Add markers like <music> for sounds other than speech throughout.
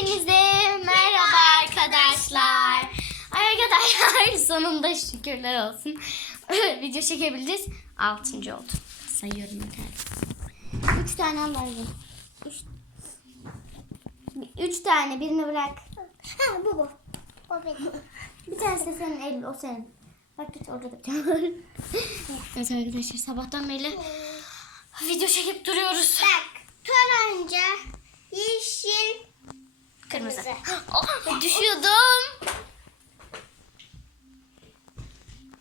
Hepinize merhaba arkadaşlar. Arkadaşlar <laughs> sonunda şükürler olsun. <laughs> Video çekebiliriz. Altıncı oldu. Sayıyorum yeter. Üç tane al bari. Üç. Üç tane birini bırak. Ha bu bu. O benim. Bir tanesi de senin Eylül o senin. Bak git orada da <laughs> evet arkadaşlar sabahtan beri video çekip duruyoruz. Bak Oh, düşüyordum.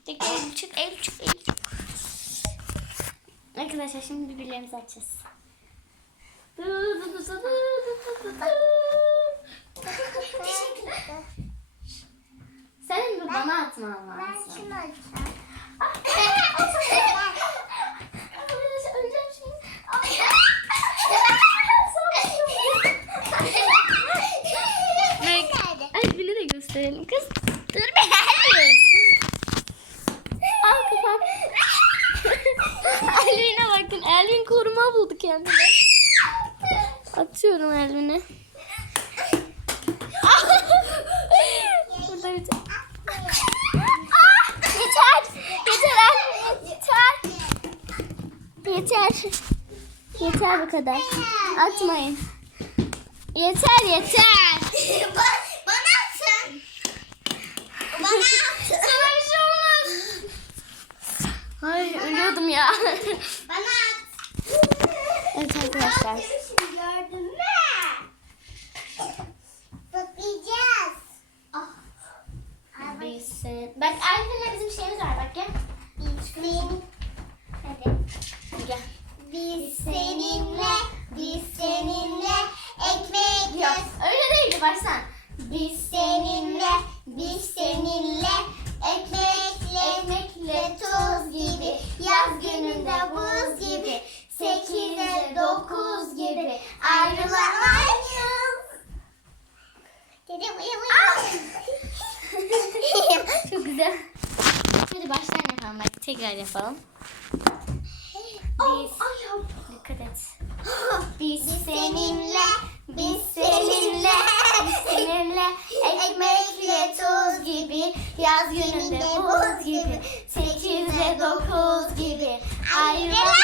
Çık Eylül çık Eylül çık Eylül çık. Arkadaşlar şimdi birbirlerimizi açacağız. Senin bir bana atman Ben lazım. şunu açacağım. <laughs> Arkadaşlar öleceğim şimdi. Nerede? Elvin'i de gösterelim kız. Dur be Elvin. Al kapat. Elvin'e bakın. Elvin koruma buldu kendine. Atıyorum Elvin'e. Burada bir tane. Yeter. Yeter Elvin. Yeter. Yeter. Yeter bu kadar. Atmayın. Yeter yeter. Ba- Bana atın. Bana atın. Sana bir şey olmaz. Ay ölüyordum ya. Arkadaşlar. Şimdi gördün mü? Bakacağız. Ah. Biz, bak Elfin'le bizim şeyimiz var bak gel. Bizim, Hadi. Gel. biz seninle, biz seninle ekmek Yok yeriz. öyle değildi baştan. Biz seninle, Dede bıya <laughs> Çok güzel. Hadi baştan yapalım bak tekrar yapalım. Biz-. Dikkat et. <gasps> Biz seninle, biz seninle, Biz <laughs> seninle ekmekle tuz gibi, yaz gününde buz gibi, sekizde dokuz gibi ayrılamayız.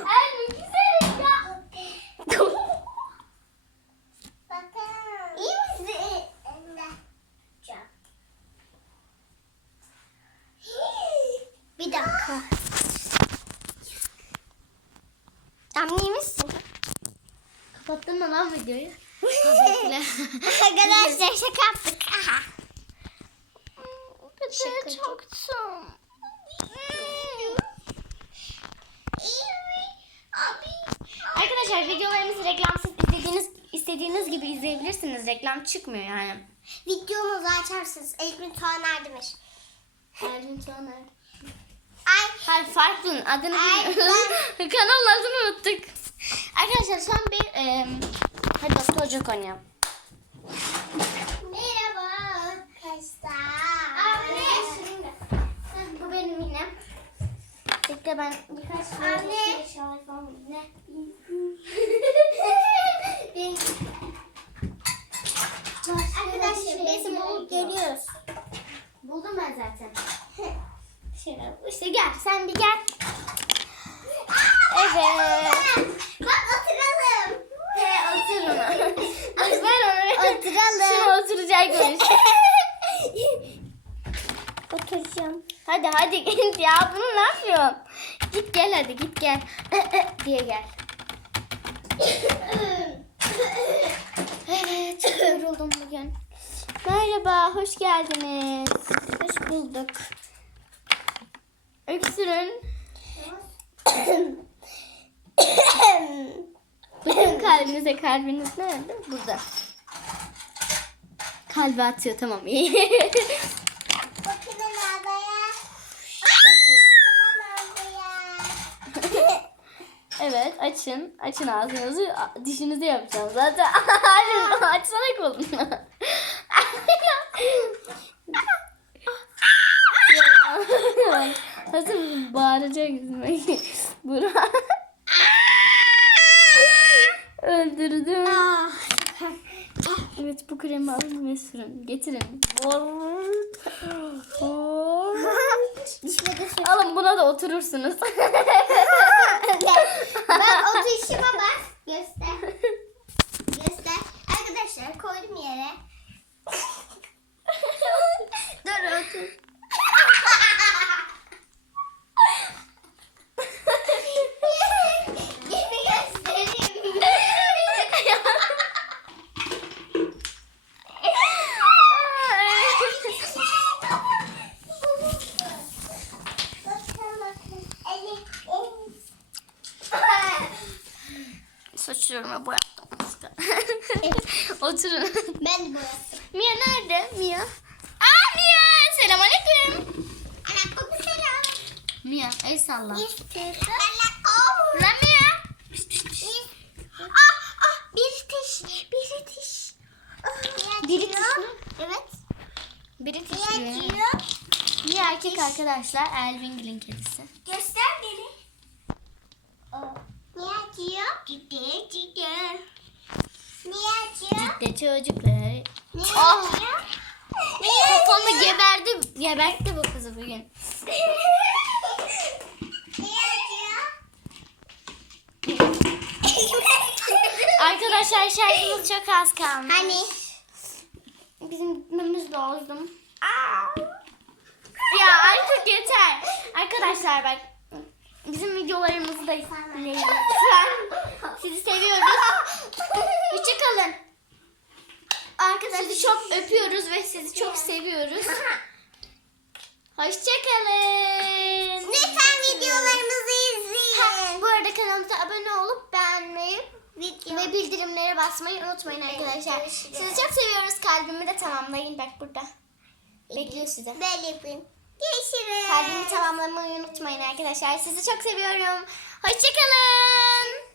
Elmi güzel ya. Bakın. İyi misin? Bir Anne iyi misin? Kapattın mı lan videoyu? <laughs> Arkadaşlar şaka yaptık. Şaka çoktum. Arkadaşlar videolarımızı reklamsız istediğiniz istediğiniz gibi izleyebilirsiniz. Reklam çıkmıyor yani. Videomuzu açarsınız. Elgün Tuğan Erdemir. Ercin Tuğaner. Ay. Hayır farklı adını Ay, bilmiyorum. <laughs> Kanalın adını unuttuk. Arkadaşlar son bir e, hadi doktorcuk oynayalım. Merhaba arkadaşlar. Heh, Bu benim yine. Bekle ben birkaç tane Anne. eşyalar falan <laughs> <laughs> bulayım. Ne? Arkadaşlar biz şey bulup geliyoruz. Buldum ben zaten. Şöyle işte gel sen bir gel. Evet. Bak oturalım. He otur ona. <laughs> Bak ver onu. Oturalım. Şuna oturacak konuş. <laughs> Oturacağım. Hadi hadi git ya bunu ne yapıyorsun? Git gel hadi git gel. <laughs> diye gel. Evet çok yoruldum bugün. Merhaba hoş geldiniz. Hoş bulduk. Öksürün. Bakın kalbinize kalbiniz nerede? Burada. Kalbi atıyor tamam <laughs> iyi. Bakın arabaya. Evet açın. Açın ağzınızı. Dişinizi yapacağım zaten. <laughs> Açsana kolunu. <laughs> Mısın? Bağıracak yüzüme. <laughs> Burak. dırdırdım. Ah. Evet bu kremi alın ve sürün. Getirin. <laughs> Alın buna da oturursunuz. <laughs> Saçlarıma boyattım. <laughs> Oturun. Ben de boyattım. Mia nerede? Mia. Aa Mia. Selamünaleyküm. Aleyküm selam. Mia el salla. İstiyorsun. Lan Mia. Ah ah bir diş. Bir diş. Biri diş mi? Evet. Biri tişliyor. acıyor? Mia erkek arkadaşlar. Elvingil'in kedisi. Acıyor? Cide cide. Ne acıyor? Ciddi çocuklar. Ne Ah. acıyor? Kafamı geberdi. Gebertti bu kızı bugün. Arkadaşlar şarjımız çok az kalmış. Hani? Bizim gitmemiz lazım. Ya artık yeter. Arkadaşlar bak bizim videolarımızı da izleyin lütfen. <laughs> Sizi seviyoruz. Hoşçakalın. Arkadaşlar sizi çok öpüyoruz ve sizi çok seviyoruz. <laughs> Hoşçakalın. Lütfen videolarımızı Ha, izleyin. bu arada kanalımıza abone olup beğenmeyi Video. ve bildirimleri basmayı unutmayın arkadaşlar. görüşürüz. Sizi çok seviyoruz. Kalbimi de tamamlayın. Bak burada. Bekliyor sizi. Böyle yapayım. Görüşürüz. Kalbimi tamamlamayı unutmayın arkadaşlar. Sizi çok seviyorum. Hoşçakalın.